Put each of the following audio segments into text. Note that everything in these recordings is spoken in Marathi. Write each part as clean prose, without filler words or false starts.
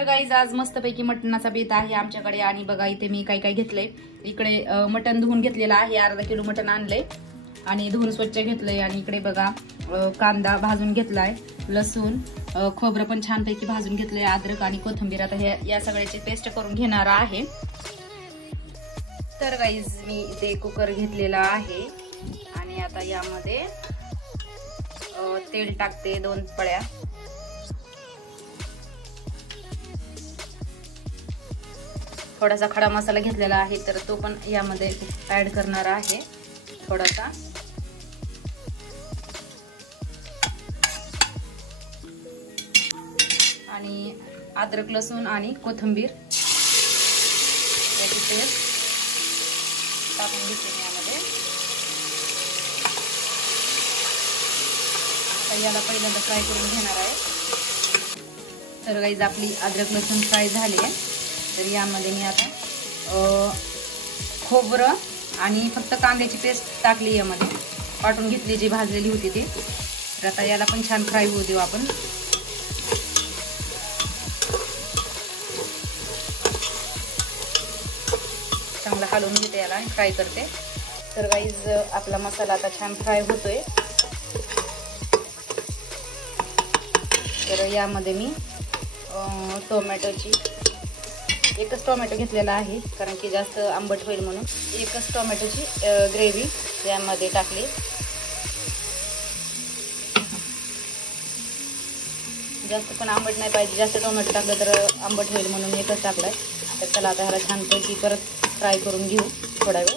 तर गाईज आज मस्तपैकी मटणाचा बेत आहे आमच्याकडे। आणि बघा इथे मी काय काय घेतलंय। इकडे मटण धुवून घेतलेलं आहे, अर्धा किलो मटण आणलंय आणि धुवून स्वच्छ घेतलंय। आणि इकडे बघा कांदा भाजून घेतलाय, लसूण खोबरं पण छानपैकी भाजून घेतलंय, अद्रक आणि कोथिंबीर आता हे या सगळ्याची पेस्ट करून घेणार आहे। तर गाईज मी इथे कुकर घेतलेला आहे आणि आता यामध्ये तेल टाकते 2 पळ्या। थोडासा खडा मसाला घेतलेला आहे तर तो पण यामध्ये ऍड करणार आहे थोडासा। आणि अद्रक लसूण आणि कोथिंबीर याची पेस्ट टाकून घेते यामध्ये। आता याला पहिल्यांदा फ्राय करून घेणार आहे। तर गाईज आपली अद्रक लसूण फ्राय झाली आहे, तर यामध्ये मी आता खोबरं आणि फक्त कांद्याची पेस्ट टाकली, यामध्ये वाटून घेतली जी भाजलेली होती ती। तर आता याला पण छान फ्राय होऊ देऊ आपण। चांगला हलवून घेते याला आणि फ्राय करते। तर गाईज आपला मसाला आता छान फ्राय होतोय। तर यामध्ये मी टोमॅटोची एकच टोमॅटो घेतलेला आहे, कारण की जास्त आंबट होईल म्हणून एकच टोमॅटोची ग्रेव्ही यामध्ये टाकली। जास्त पण आंबट नाही पाहिजे, जास्त टोमॅटो टाकलं तर आंबट होईल म्हणून एकच टाकलाय। तर चला आता ह्याला छानपैकी परत फ्राय करून घेऊ थोडा वेळ।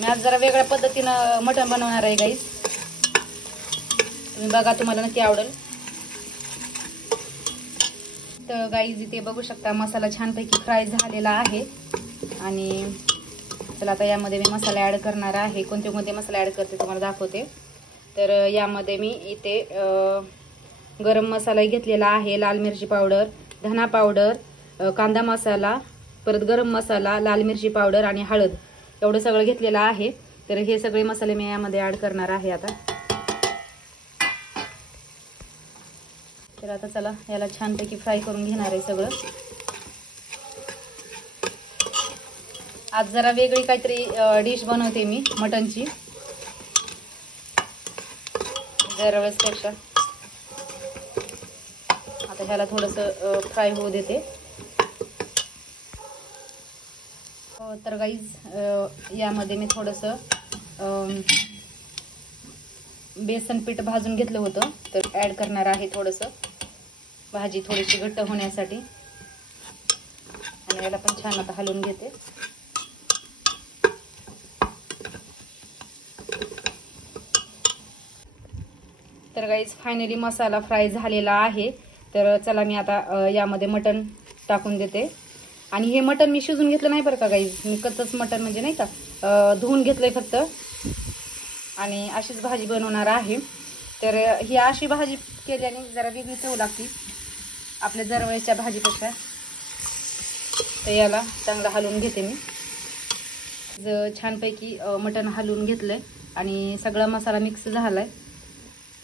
मी आज जरा वेगळ्या पद्धतीनं मटण बनवणार आहे गाईस, तुम्ही बघा, तुम्हाला नक्की आवडेल। तर गाईज इथे बघू शकता मसाला छानपैकी फ्राय झालेला आहे। आणि चला आता यामध्ये मी मसाला ऍड करणार आहे। कोणते कोणते मसाले ऍड करते तुम्हाला दाखवते। तर यामध्ये मी इथे गरम मसाला घेतलेला आहे, लाल मिरची पावडर, धना पावडर, कांदा मसाला, परत गरम मसाला, लाल मिरची पावडर आणि हळद एवढं सगळं घेतलेलं आहे। तर हे सगळे मसाले मी यामध्ये ऍड करणार आहे आता। तर आता चला याला छानपैकी फ्राय करून घेणार आहे सगळं। आज जरा वेगळी काहीतरी डिश बनवते मी मटनची दरवेळेसपेक्षा। आता ह्याला थोडंसं फ्राय होऊ देते। तर गाईज यामध्ये मी थोडंसं बेसन पीठ भाजून घेतलं होतं, तर ऍड करणार आहे थोडंसं, भाजी थोडीशी घट्ट होण्यासाठी। आणि याला पण छान आता हलवून घेते। तर गाईज फायनली मसाला फ्राय झालेला आहे। तर चला मी आता यामध्ये मटण टाकून देते। आणि हे मटण मी शिजून घेतलं नाही बरं का गाईज, मी कच्चंच मटण म्हणजे नाही का धुवून घेतलंय फक्त, आणि अशीच भाजी बनवणार आहे। तर ही अशी भाजी केल्याने जरा वेगळी चव लागते आपल्या दरवेळेच्या भाजीपेक्षा। तर याला चांगलं हलवून घेते मी। छानपैकी मटण हलवून घेतलंय आणि सगळा मसाला मिक्स झालाय।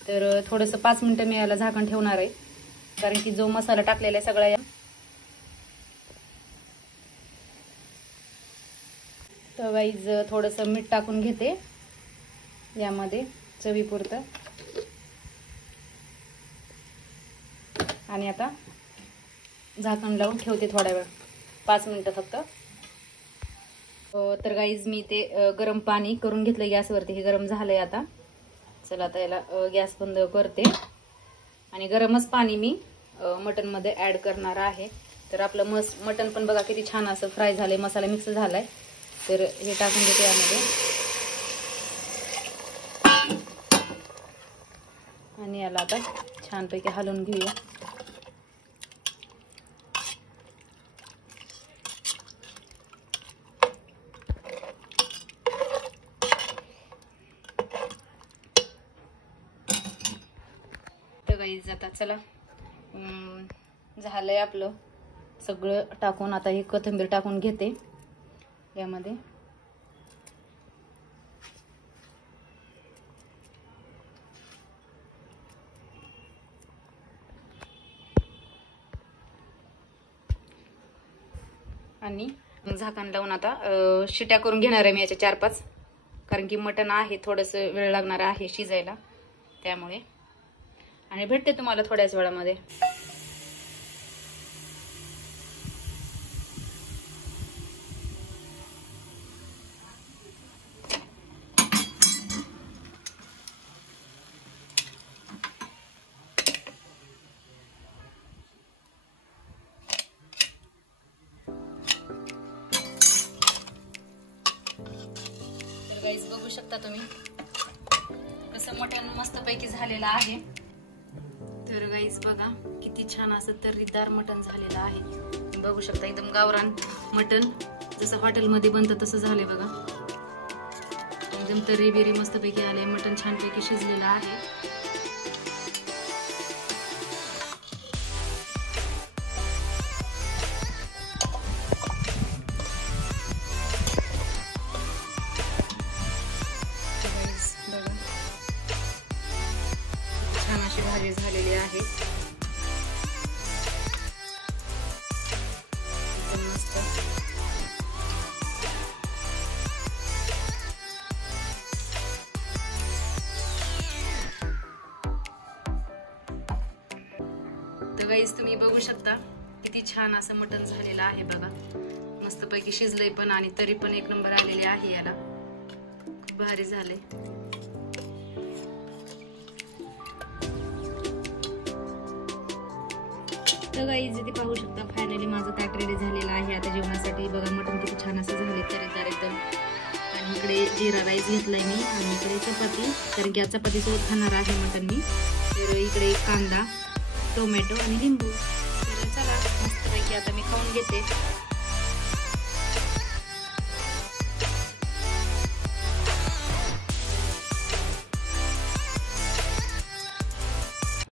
तर थोडंसं 5 मिनिटं मी याला झाकण ठेवणार आहे, कारण की जो मसाला टाकलेला आहे सगळा तर गाईज थोडंसं मीठ टाकून घेते यामध्ये चवीपुरतं। आणि आता झाकण लावून ठेवते थोडा वेळ, 5 मिनिटं फक्त। तर गाईज मी ते गरम पाणी करून घेतलं गॅसवरती, हे गरम झालंय आता। चला आता याला गॅस बंद करते आणि गरमच पाणी मी मटनमध्ये ऍड करणार आहे। तर आपलं मटन पण बघा किती छान असं फ्राय झालंय, मसाला मिक्स झालाय। तर हे टाकून देते यामध्ये आणि याला आता छानपैकी हलवून घेऊया। तर गाईज आता चला झालंय आपलं सगळं टाकून। आता ही कोथिंबीर टाकून घेते यामध्ये। आणि झाकण लावून आता शिट्या करून घेणार आहे मी याच्या 4-5, कारण की मटण आहे थोडंसं वेळ लागणार आहे शिजायला त्यामुळे. आणि भेटते तुम्हाला थोड्याच वेळामध्ये. गाईस बघू शकता तुम्ही कसं मटण मस्तपैकी झालेलं आहे. तर गाईस बघा किती छान असं तर्रीदार मटण झालेलं आहे. बघू शकता एकदम गावरान मटण जसं हॉटेलमध्ये बनतं तसं झालंय बघा. एकदम तर्री बिरी मस्तपैकी आले. मटण छानपैकी शिजलेलं आहे. छान अशी भाजी झालेली आहे. मस्त. तर गाईस तुम्ही बघू शकता किती छान असं मटण झालेलं आहे बघा. मस्तपैकी शिजलंय पण आणि तरी पण एक नंबर आलेली आहे. याला खूप भारी झाले. तर गाईज इथे पाहू शकता फायनली माझं ताट रेडी झालेलं आहे आता जेवणासाठी. बघा मटण किती छान असं झाले तरीदार एकदम. आणि इकडे जिरा राईस घेतलाय मी आणि इकडे चपाती, कारण की आज चपातीसोबत खाणार आहे मटण मी. तर इकडे कांदा, टोमॅटो आणि लिंबू. तर चला मस्तपैकी आता मी खाऊन घेते.